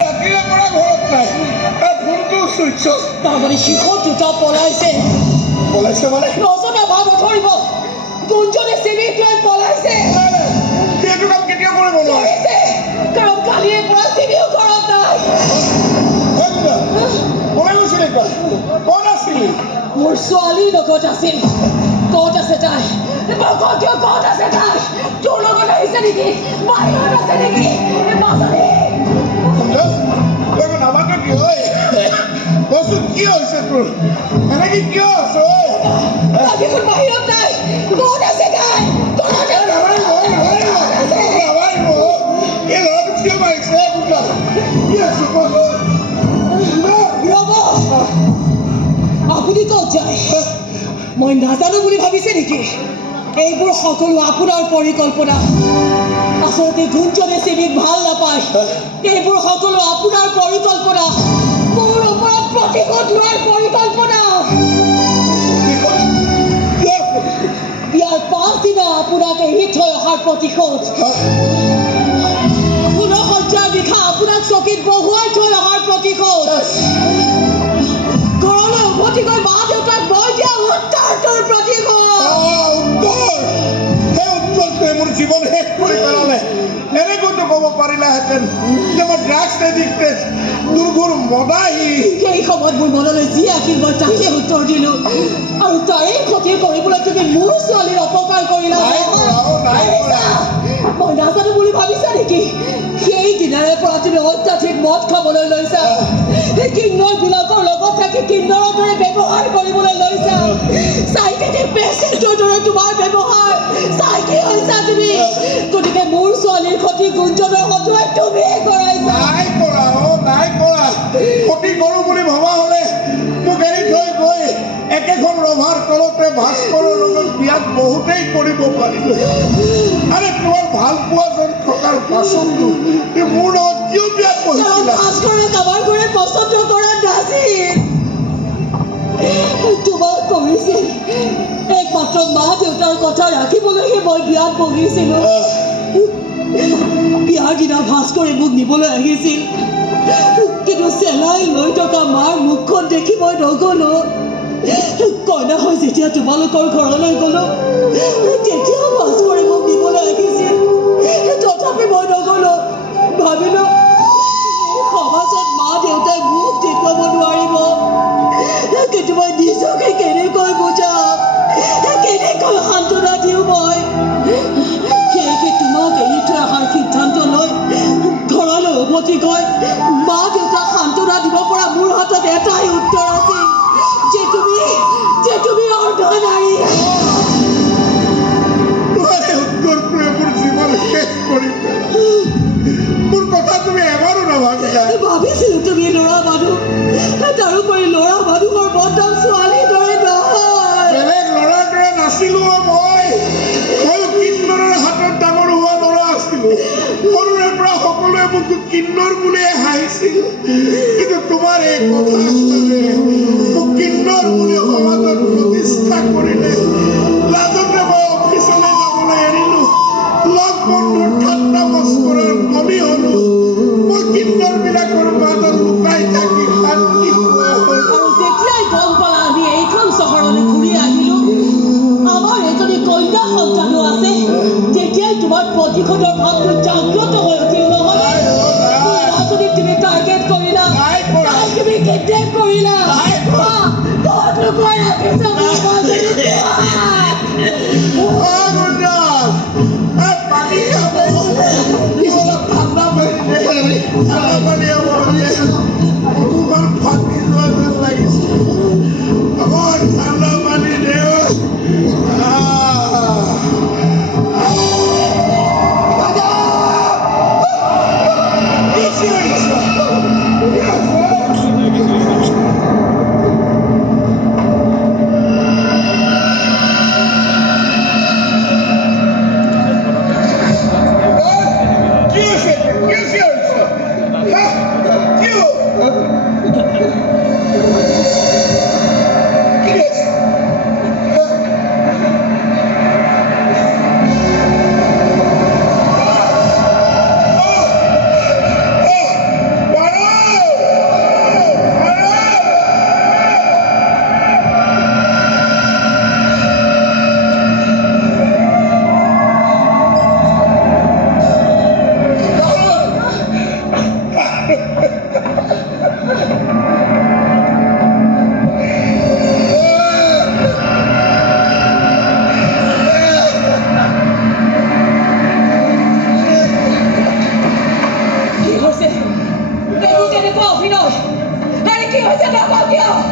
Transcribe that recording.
ৰাতিৰে পৰা ঘৰত নাই ফোনটো চুইচ অফ তাৰমানে শিখৰ দুটা পলাইছে মানে নজনা ভাৱ নধৰিব কোনজনে চিভিক লৈ পলাইছে সেইটো কাম কেতিয়া কৰিব নোৱাৰে কাৰণ কালিৰে পৰা চিভিও ঘৰত নাই কোনে গৈছিলে ক'ত আছিলি মোৰ ছোৱালীৰ লগত আছিল ক'ত আছে তাই ক'ত আছে তাই তোৰ লগত আহিছে নেকি বাহিৰত আছে নেকি মাজনী নামাতো কি হয় কচোন কি হৈছে তোৰ এনেকে কিয় আছ বাহিৰত নাই ক'ত আছে তাই এই ল'ৰাটো কিয় মাৰিছে কি আছো ৰ'ব আপুনি ক'ত যায় মই নাজানো বুলি ভাবিছে নেকি এইবোৰ সকলো আপোনাৰ পৰিকল্পনা আচলতে যোনজনে চিভিক ভাল নাপায় এইবোৰ সকলো আপোনাৰ পৰিকল্পনা মোৰ ওপৰত প্ৰতিশোধ লোৱাৰ পৰিকল্পনা বিয়াৰ 5 দিনা আপোনাক এৰি থৈ অহাৰ প্ৰতিশোধ পুনৰ সজ্জাৰ নিশা আপোনাক চকীত বহুৱাই থৈ অহাৰ প্ৰতিশোধ ঘৰলৈ উভতি গৈ মা দেউতাক মই দিয়া উত্তৰটোৰ প্ৰতিশোধ মোৰ জীৱন শেষ কৰি পেলালে এনেকৈতো ক'ব পাৰিলাহেঁতেন যে মই ড্ৰাগছ এডিক্টেড দুৰ্ঘুৰ মদাহী সেই সময়ত মোৰ মনলৈ যি আহিল মই তাকে উত্তৰ দিলোঁ আৰু তাৰে ক্ষতি কৰিবলৈ তুমি মোৰ ছোৱালীৰ অপকাৰ কৰিলা মই নাজানো বুলি ভাবিছা নেকি সেই দিনাৰে পৰা তুমি অত্যাধিক মদ খাবলৈ লৈছা কিন্নৰবিলাকৰ লগত থাকি কিন্নৰৰ দৰে ব্যৱহাৰ কৰিবলৈ লৈছা চাইকেটিক পেচেণ্টৰ দৰে তোমাৰ ব্যৱহাৰ চাই কি হৈছা তুমি গতিকে মোৰ ছোৱালীৰ ক্ষতি গুঞ্জনৰ হতুৱাই তুমিয়ে কৰাইছা নাই কৰা ক্ষতি কৰোঁ বুলি ভবা হ'লে মোক এৰি থৈ গৈ একেখন ৰভাৰ তলতে ভাস্কৰৰ লগত বিয়াত বহুতেই কৰিব পাৰিলোঁ আৰে তোমাৰ ভাল পোৱা যেন থকাৰ পাছতো মোৰ লগত কিয় বিয়াত বহিছিলা ভাস্কৰে কাবাৰ কৰি পচন্দ কৰা নাছিল তোমাক কৰিছিল একমাত্ৰ মা দেউতাৰ কথা ৰাখিবলৈহে মই বিয়াত বহিছিলোঁ বিয়াৰ দিনা ভাস্কৰে মোক নিবলৈ আহিছিল কিন্তু চেলাই লৈ থকা মাৰ মুখখন দেখি মই নগ'লো কইনা হৈ যেতিয়া তোমালোকৰ ঘৰলৈ গ'লো তেতিয়াও ভাস্কৰে মোক নিবলৈ আহিছিল তথাপি মই নগ'লো ভাবিলোঁ সমাজত মা দেউতাই মুখ দেখুৱাব নোৱাৰিব কিন্তু মই নিজকে কেনেকৈ বুজাম কেনেকৈ সান্তনা দিওঁ মই সেয়েহে তোমাক এৰি থৈ অহাৰ সিদ্ধান্ত লৈ ঘৰলৈ উভতি গৈ মা দেউতাক সান্তনা দিব পৰা মোৰ হাতত এটাই উত্তৰ আছিল যে তুমি অৰ্ধনাৰী উত্তৰটোৱে মোৰ জীৱন শেষ কৰি মোৰ কথা তুমি এবাৰো নাভাবিলা ভাবিছিলোঁ তুমি ল'ৰা মানুহ তাৰোপৰি ল'ৰা মানুহৰ বদনাম ছোৱালীৰ দৰে নহয় বেলেগ ল'ৰাৰ দৰে নাছিলোঁ ময়ো কিন্নৰৰ হাতত ডাঙৰ হোৱা ল'ৰা আছিলোঁ সৰুৰে পৰা সকলোৱে মোক কিন্নৰ বুলিয়ে হাঁহিছিল কিন্তু তোমাৰ এই কথা মোক কিন্নৰ বুলি সমাজত প্ৰতিষ্ঠা কৰিলে লাজতে মই অফিচলৈ যাবলৈ এৰিলোঁ লগ বন্ধুৰ ঠাট্টা মস্কৰাৰ বলি হ'লোঁ মই কিন্নৰবিলাকৰ মাজত লুকাই থাকি শান্তি পোৱা হ'ল আৰু যেতিয়াই গম পালা আমি এইখন চহৰলৈ ঘূৰি আহিলোঁ আমাৰ এজনী কন্যা সন্তানো আছে তেতিয়াই তোমাৰ প্ৰতিশোধৰ ভাৱটো জাগ্ৰত হৈ উঠিল নহয় তুমি টাৰ্গেট কৰিলা তুমি কিডনেপ কৰিলা ক'ত লুকুৱাই ৰাখিছা ঠাণ্ডা পানী ফাটি যোৱা যেন লাগিছে অকণ ঠাণ্ডা পানী দেও নকওঁ কিয়